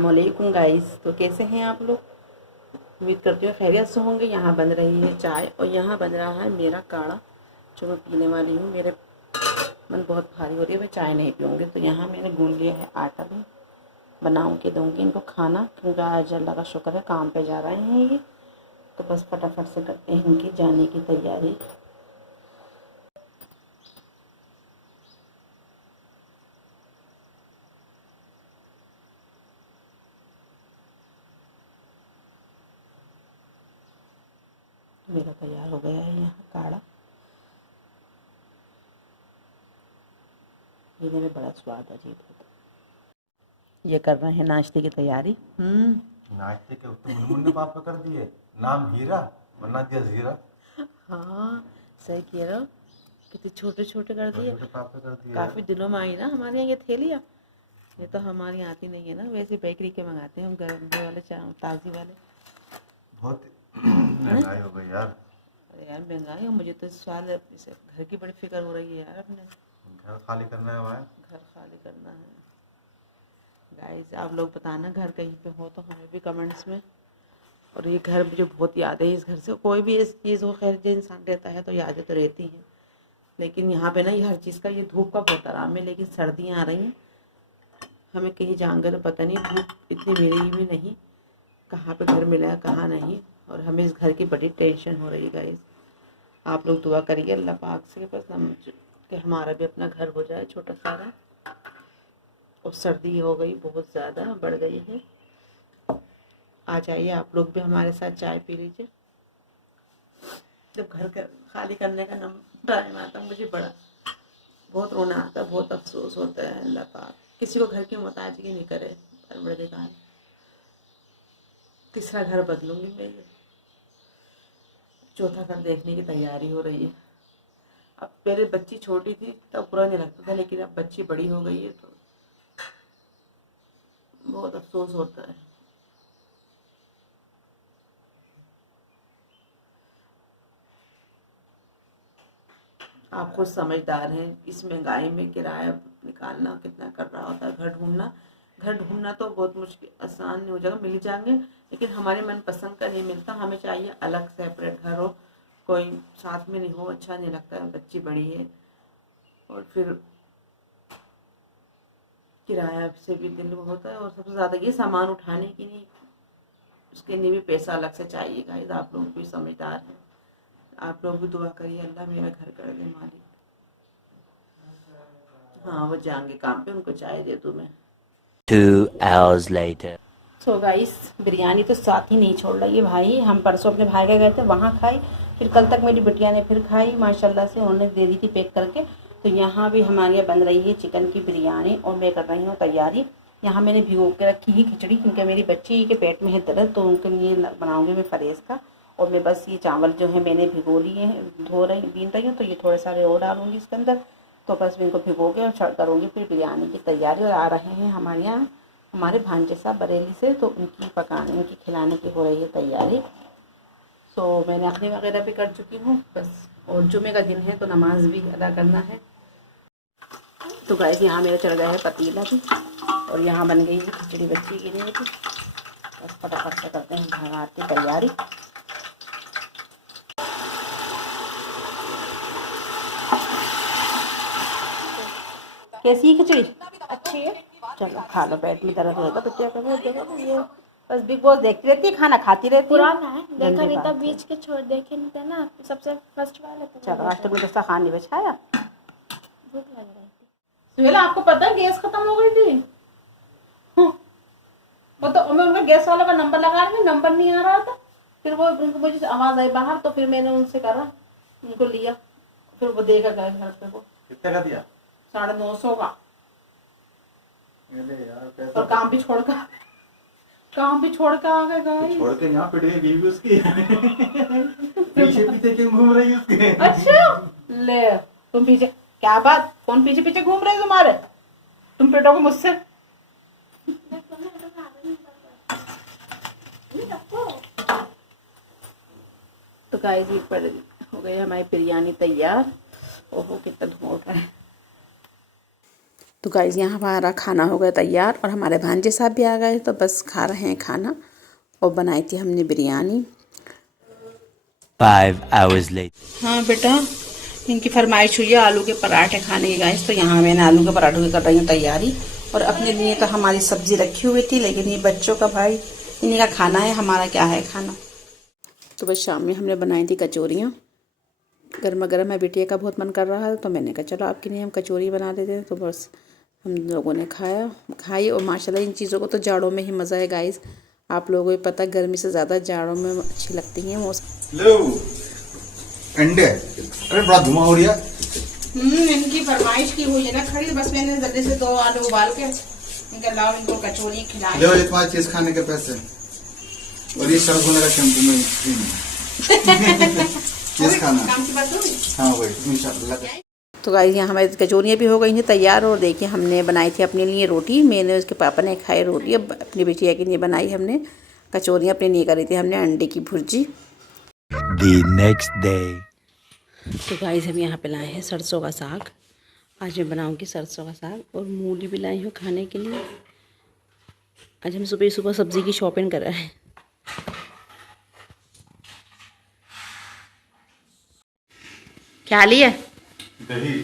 अस्सलामुअलैकुम गाइस। तो कैसे हैं आप लोग? उम्मीद करती हूँ खैरियत से होंगे। यहाँ बन रही है चाय और यहाँ बन रहा है मेरा काढ़ा जो मैं पीने वाली हूँ। मेरे मन बहुत भारी हो रही है, मैं चाय नहीं पीऊँगी। तो यहाँ मैंने गूंद लिया है आटा भी, बनाऊँ के दूँगी इनको खाना, क्योंकि आज अल्लाह का शुक्र है काम पे जा रहे हैं ये। तो बस फटाफट से करते हैं इनकी जाने की तैयारी। मेरा तैयार हो गया है यहाँ काढ़ा, पीने में बड़ा स्वाद अजीब होता है। ये कर रहे हैं नाश्ते की तैयारी। नाश्ते के तो मुन्ने पाप कर दिए, नाम हीरा बना दिया जीरा। हाँ सही कह रहे हो, कितने छोटे छोटे कर दिए। छोटे पाप कर दिए। काफ़ी दिनों में आई ना हमारे यहाँ ये थैलियाँ। ये तो हमारे यहाँ आती नहीं है ना, वैसे बेकरी के मंगाते हैं हम, गर्म वाले ताज़ी वाले। बहुत महंगाई हो गई यार। अरे यार महंगाई है, मुझे तो इस साल इसे घर की बड़ी फिक्र हो रही है यार। अपने घर खाली करना है भाई, घर खाली करना है। गाइस आप लोग बताना घर कहीं पे हो तो हमें भी कमेंट्स में। और ये घर मुझे बहुत याद है, इस घर से कोई भी इस चीज़ को खैर जो इंसान रहता है तो यादें तो रहती हैं। लेकिन यहाँ पे ना ये हर चीज़ का, ये धूप का बहुत आराम है। लेकिन सर्दियाँ आ रही हैं, हमें कहीं जाएंगे तो पता नहीं, धूप इतनी मिलेगी भी नहीं, कहाँ पे घर मिला है कहाँ नहीं। और हमें इस घर की बड़ी टेंशन हो रही है गाइस। आप लोग दुआ करिए अल्लाह पाक से बस कि हमारा भी अपना घर हो जाए छोटा सारा। और सर्दी हो गई, बहुत ज़्यादा बढ़ गई है। आ जाइए आप लोग भी हमारे साथ चाय पी लीजिए। जब घर खाली करने का टाइम आता मुझे बड़ा बहुत रोना आता, बहुत अफसोस होता है। अल्लाह पाक किसी को घर की मोहताजगी नहीं करे। परवरदिगार, तीसरा घर बदलूंगी मैं, ये चौथा घर देखने की तैयारी हो रही है। अब पहले बच्ची छोटी थी तब बुरा नहीं लगता था, लेकिन अब बच्ची बड़ी हो गई है तो बहुत अफसोस होता है। आप खुद समझदार हैं, इस महंगाई में किराया निकालना कितना कर रहा होता है। घर ढूंढना तो बहुत मुश्किल, आसान नहीं हो जाएगा, मिल जाएंगे लेकिन हमारे मन पसंद का नहीं मिलता। हमें चाहिए अलग सेपरेट घर हो, कोई साथ में नहीं हो, अच्छा नहीं लगता है। बच्ची बड़ी है और फिर किराया से भी दिल होता है। और सबसे ज़्यादा ये सामान उठाने की नहीं, उसके लिए भी पैसा अलग से चाहिए गाइस। आप लोग भी समझदार हैं, आप लोग भी दुआ करिए अल्लाह मेरा घर कर दे मालिक। हाँ वो जाएंगे काम पे, उनको चाय दे दूँ मैं। 2 hours later. So guys biryani तो साथ ही नहीं छोड़ रही है भाई। हम परसों अपने भाई के गए थे, वहाँ खाई, फिर कल तक मेरी बिटिया ने फिर खाई माशाल्लाह से, उन्होंने दे दी थी पैक करके। तो यहाँ भी हमारे यहाँ बन रही है चिकन की बिरयानी और मैं कर रही हूँ तैयारी। यहाँ मैंने भिगो के रखी है खिचड़ी, क्योंकि मेरी बच्ची के पेट में है दर्द, तो उनके लिए बनाऊँगी मैं परहेज़ का। और मैं बस ये चावल जो है मैंने भिगो लिए हैं, बीन रही हूँ, तो ये थोड़े सारे और डालूँगी इसके अंदर। तो बस मैं इनको भिगो के और करूँगी फिर बिरयानी की तैयारी। और आ रहे हैं हमारे यहाँ हमारे भांजे साहब बरेली से, तो उनकी खिलाने की हो रही है तैयारी। सो मैंने अखनी वगैरह भी कर चुकी हूँ बस। और जुमे का दिन है तो नमाज भी अदा करना है। तो गाइस यहाँ मेरा चढ़ गया है पतीला भी, और यहाँ बन गई है खिचड़ी बच्ची के लिए भी। बस फटाफट से करते हैं भात की तैयारी। कैसी है खिचड़ी? अच्छी है। चलो खा लो, पेट में दर्द होगा बच्चे का बहुत जगह। तो ये बस बिग बॉस देखती रहती है, खाना खाती रहती है। पुराना है, देखा गंदी नहीं था, बात है। बीच के छोड़ देखे नहीं था ना, सबसे फर्स्ट वाले पे चलो आज तो मुझे खान नहीं बचाया। भूख लग रही थी। सुहेला आपको पता है गैस खत्म हो गई थी? वो तो मैं उनका गैस वाले का नंबर लगा रही थी, नंबर नहीं आ रहा था। फिर वो उनको मुझे आवाज आई बाहर, तो फिर मैंने उनसे करा, उनको लिया, फिर वो देकर गए घर पे। वो कितने का दिया? 950 का। यार और काम भी छोड़ कर आ गए गाइस। छोड़ के यहाँ पिट गई बीवी उसकी। पीछे पीछे क्यों घूम रही है उसके? अच्छा ले, तुम पीछे क्या बात, कौन पीछे पीछे घूम रहे तुम्हारे? तुम पिटोगे मुझसे। तो गाइस ये हो गई हमारी बिरयानी तैयार। ओहो कितना धुआं उठ रहा है। तो गाइस यहाँ हमारा खाना हो गया तैयार और हमारे भांजे साहब भी आ गए, तो बस खा रहे हैं खाना। और बनाई थी हमने बिरयानी। 5 hours later. हाँ बेटा, इनकी फरमाइश हुई है आलू के पराठे खाने की गाइस, तो यहाँ मैंने आलू के पराठों की कर रही हूँ तैयारी। और अपने लिए तो हमारी सब्जी रखी हुई थी, लेकिन ये बच्चों का भाई इन्हीं का खाना है, हमारा क्या है खाना। तो बस शाम में हमने बनाई थी कचौरियाँ, गर्मा गर्म है। बिटिया का बहुत मन कर रहा है, तो मैंने कहा चलो आपके लिए हम कचौरी बना देते हैं। तो बस हम लोगों ने खाई। और माशाल्लाह इन चीज़ों को तो जाड़ों में ही मज़ा है गाइस। आप लोगों को पता, गर्मी से ज़्यादा जाड़ों में अच्छी लगती हैं मौसम। लो अंडे, अरे बड़ा धुआं हो रहा। इनकी फरमाइश की हुई है ना खड़ी, बस मैंने जल्दी से 2 आलू उबाल के इनका लाओ, इनको कचौरी खिला। लो ये तुम्हारी चीज खाने के पैसे, और ये सर धोने का शैम्पू में फ्री में चीज खाना। काम की बात होगी। हाँ वही इंशाल्लाह। तो गाइस यहाँ हमारी कचौरियाँ भी हो गई हैं तैयार। और देखिए हमने बनाई थी अपने लिए रोटी, मैंने उसके पापा ने खाई रोटी। अब अपनी बिटिया के लिए बनाई हमने कचौरियाँ, अपने लिए करी थी हमने अंडे की भुर्जी। The next day. तो गाइस हम यहाँ पे लाए हैं सरसों का साग। आज मैं बनाऊँगी सरसों का साग, और मूली भी लाई हूँ खाने के लिए। आज हम सुबह सुबह सब्ज़ी की शॉपिंग कर रहे हैं। क्या लिया? दही।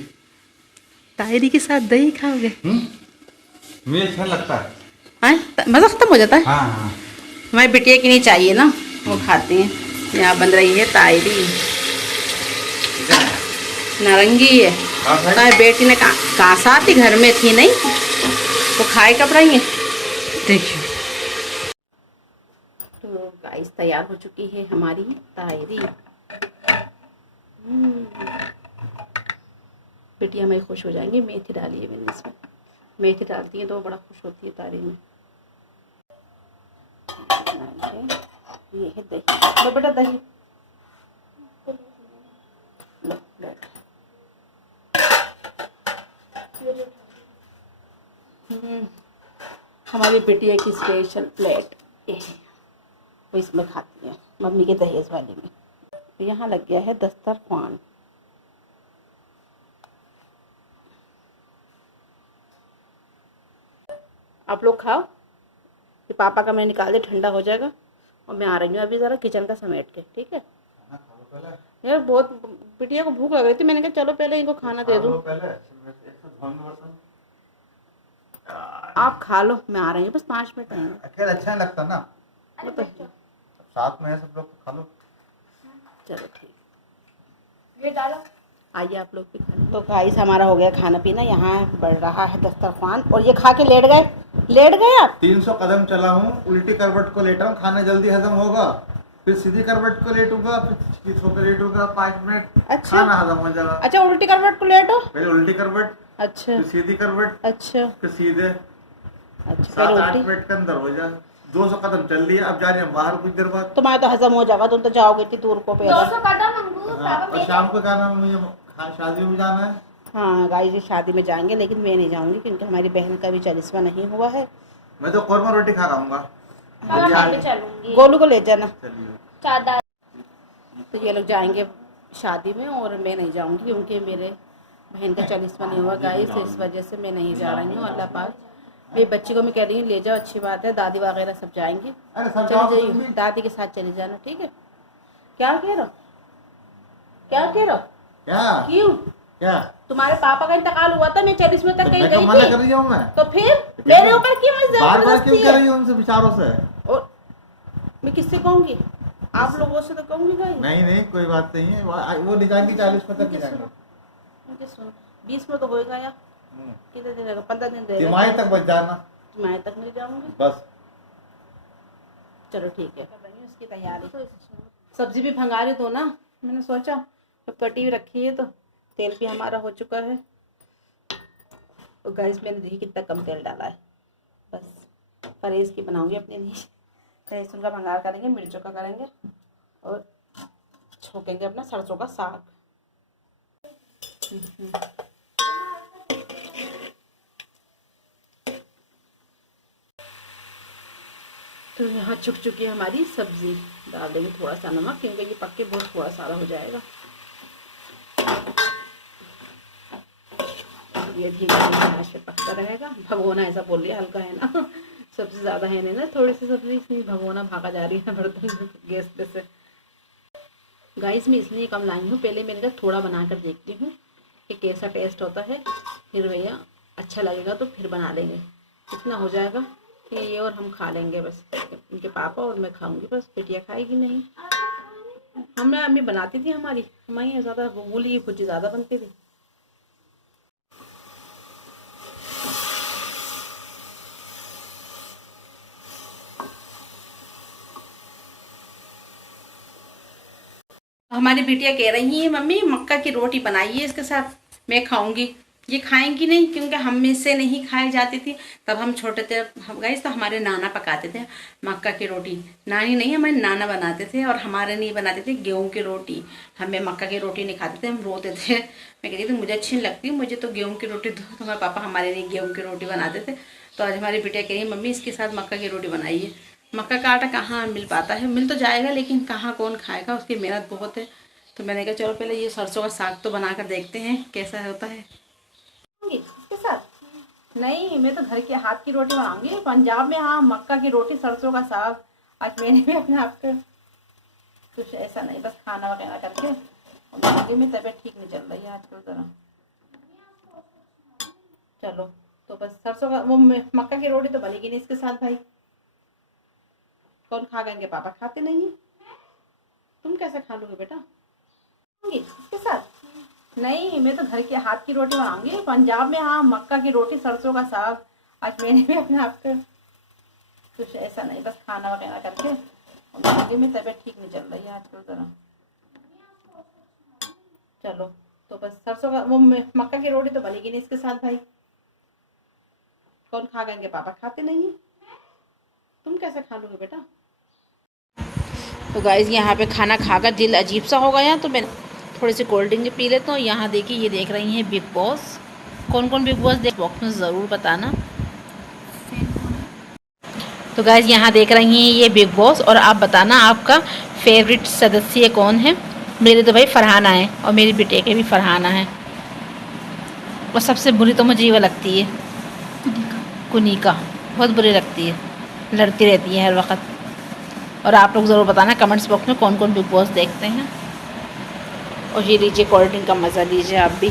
तायरी के साथ दही खाओगे? मुझे अच्छा लगता है। मज़ा ख़त्म हो जाता है। हाँ हाँ। हमारी बिटिया की नहीं चाहिए ना, वो खाते हैं। यहाँ बन रही है तायरी, नारंगी है। तो बेटी ने कहा साथ ही घर में थी नहीं, वो खाए कब रही है। देखिए तो गाइस तैयार हो चुकी है हमारी तायरी। बेटियाँ हमारी खुश हो जाएंगी। मेथी डाली है मैंने इसमें, मेथी डालती है तो बड़ा खुश होती है तायरी में। ये है दही, लो बेटा दही लो बैठ। हमारी बिटिया की स्पेशल प्लेट ये है, वो इसमें खाती है मम्मी के दहेज वाली में। तो यहाँ लग गया है दस्तरख्वान। आप लोग खाओ, ये पापा का मैं निकाल दे, ठंडा हो जाएगा। और मैं आ रही हूँ अभी ज़रा किचन का समेट के, ठीक है। यार बहुत बिटिया को भूख लग रही थी, मैंने कहा चलो पहले इनको खाना दे दूँ। आप खा लो, मैं आ रही हूँ, बस 5 मिनट आएंगे। अकेले अच्छा नहीं लगता ना, वो तो साथ में है सब लोग, खा लो। चलो ठीक, ये डालो। आइए आप लोग भी खा लो। तो गाइस हमारा हो गया खाना पीना, यहाँ बढ़ रहा है दस्तरख्वान। और ये खा के लेट गए आप। 300 कदम चला हूँ, उल्टी करवट को लेटा हूँ, खाना जल्दी हजम होगा। फिर सीधी करवट को लेटूंगा, फिर सीधी होकर लेटूंगा 5 मिनट। अच्छा। खाना हजम हो जाएगा। अच्छा उल्टी करवट को लेटो। पहले उल्टी करवट, अच्छा फिर सीधी करवट, अच्छा फिर सीधे। अच्छा 7-8 मिनट के अंदर हो जाए। 200 कदम चल लिए, अब जा रहे हैं बाहर कुछ देर बाद। तुम्हारा तो हजम हो जाएगा, तुम तो जाओगे इतनी दूर को पैदल। 200 कदम अंगूर हाँ, पापा और शाम को जाना है मुझे, शादी में जाना है। हाँ गाइस ये शादी में जाएंगे, लेकिन मैं नहीं जाऊंगी क्योंकि हमारी बहन का भी 40वां नहीं हुआ है। मैं तो कोरमा रोटी खा खाऊंगा। पापा मैं भी चलूंगी। गोलू को ले जाना। चलिए। चादर। तो ये लोग जाएंगे शादी में और मैं नहीं जाऊंगी क्योंकि मेरे बहन का 40वां नहीं हुआ गाइस, तो इस वजह से मैं नहीं जा रही हूँ। अल्लाह पाक मेरी बच्ची को मैं कह रही हूँ ले जाओ, अच्छी बात है, दादी वगैरह सब जाएंगी। अरे सब चली जाओ जाइए, तुम भी। दादी के साथ चली जाना, ठीक है। क्या कह रहे हो, क्या कह रहे हो, क्या क्यों? क्या तुम्हारे पापा का इंतकाल हुआ था, मैं 40वें तक तो कहीं मैं क्या गई मना थी, कर रही हूँ मैं? तो फिर मेरे ऊपर क्यों बार बार क्यों जबरदस्ती कर है? रही हूँ उनसे विचारों से? और मैं किससे कहूंगी, आप लोगों से तो कहूंगी गाइस। नहीं नहीं कोई बात नहीं है, वो ले जाएंगी 40 तक ले जाएंगे। मुझे सुनो, 20 में तो होएगा या कितने दिन रहेगा, 15 दिन रहेगा। तिमाही तक बच जाना तिमाही तक मिल जाऊंगी बस। चलो ठीक है, कर रही हूँ इसकी तैयारी। सब्जी भी भंगा रही दो ना, मैंने सोचा जब कटी हुई रखी है तो तेल भी हमारा हो चुका है। और गाइस मैंने देखी कितना कम तेल डाला है, बस परहेज की बनाऊंगी अपने लिए। लहसुन का भंगार करेंगे, मिर्चों का करेंगे और छोकेंगे अपना सरसों का साग। तो यहाँ चुक चुकी है हमारी सब्जी, डाल देंगे थोड़ा सा नमक क्योंकि ये पक के बहुत थोड़ा सारा हो जाएगा। अब ये धीमे धीमे आंच पे पकता रहेगा। भगोना ऐसा बोल लिया, हल्का है ना सबसे ज़्यादा है नहीं ना, थोड़ी सी सब्जी, इसलिए भगोना भागा जा रही है बर्तन गैस पे से। गाइस मैं इसलिए कम लाई हूँ, पहले मैंने कहा थोड़ा बना कर देखती हूँ कि कैसा टेस्ट होता है, फिर भैया अच्छा लगेगा तो फिर बना लेंगे। इतना हो जाएगा कि ये और हम खा लेंगे बस, इनके पापा और मैं खाऊंगी बस, बिटिया खाएगी नहीं। हमें अम्मी बनाती थी, हमारी यहाँ ज़्यादा मूली की भुजी ज़्यादा बनती थी। हमारी बिटिया कह रही है मम्मी मक्का की रोटी बनाइए इसके साथ, मैं खाऊंगी। ये खाएंगी नहीं क्योंकि हम में से नहीं खाई जाती थी। तब हम छोटे थे हम गाइस, तो हमारे नाना पकाते थे मक्का की रोटी। नानी नहीं, हमारे नाना बनाते थे, और हमारे नहीं बनाते थे गेहूं की रोटी। हमें मक्का की रोटी नहीं खाते थे, हम रोते थे। मैं कहती थी मुझे अच्छी नहीं लगती, मुझे तो गेहूँ की रोटी दो। तो हमारे पापा हमारे लिए गेहूँ की रोटी बनाते थे। तो आज हमारी बिटिया कह रही है मम्मी इसके साथ मक्का की रोटी बनाइए। मक्का का आटा कहाँ मिल पाता है, मिल तो जाएगा लेकिन कहाँ कौन खाएगा, उसकी मेहनत बहुत है। तो मैंने कहा चलो पहले ये सरसों का साग तो बना कर देखते हैं कैसा होता है। इसके साथ नहीं, मैं तो घर के हाथ की रोटी बनाऊंगी। पंजाब में हाँ मक्का की रोटी सरसों का साग। आज मैंने भी अपने आप को कुछ ऐसा नहीं, बस खाना वगैरह करके बनाऊंगी। मैं तबीयत ठीक नहीं चल रही है आजकल ज़रा। चलो तो बस सरसों का वो मक्का की रोटी तो बनेगी नहीं इसके साथ। भाई कौन खा गए, पापा खाते नहीं है, तुम कैसे खा लोगे बेटा इसके साथ? नहीं, मैं तो घर के हाथ की रोटी बनाऊंगी। पंजाब में हाँ मक्का की रोटी सरसों का साग। आज मैंने भी अपने आप को कुछ ऐसा नहीं, बस खाना वगैरह करके बनाऊंगी। मैं तबीयत ठीक नहीं चल रही है आजकल ज़रा। चलो तो बस सरसों का वो मक्का की रोटी तो बनेगी नहीं इसके साथ। भाई कौन खा गए, पापा खाते नहीं है, तुम कैसे खा लोगे बेटा। तो गाइस यहाँ पे खाना खाकर दिल अजीब सा हो गया, तो मैं थोड़ी सी कोल्ड ड्रिंक पी लेता हूँ। यहाँ देखिए ये देख रही हैं बिग बॉस। कौन कौन बिग बॉस देख बॉक्स में ज़रूर बताना। तो गाइस यहाँ देख रही हैं ये बिग बॉस, और आप बताना आपका फेवरेट सदस्य कौन है। मेरे तो भाई फरहाना है, और मेरी बेटे के भी फरहाना है। और सबसे बुरी तो मुझे वो लगती है कुनिका, बहुत बुरी लगती है, लड़ती रहती है हर वक्त। और आप लोग ज़रूर बताना कमेंट्स बॉक्स में कौन कौन बिग बॉस देखते हैं। और ये लीजिए कोल्ड ड्रिंक का मज़ा लीजिए आप भी।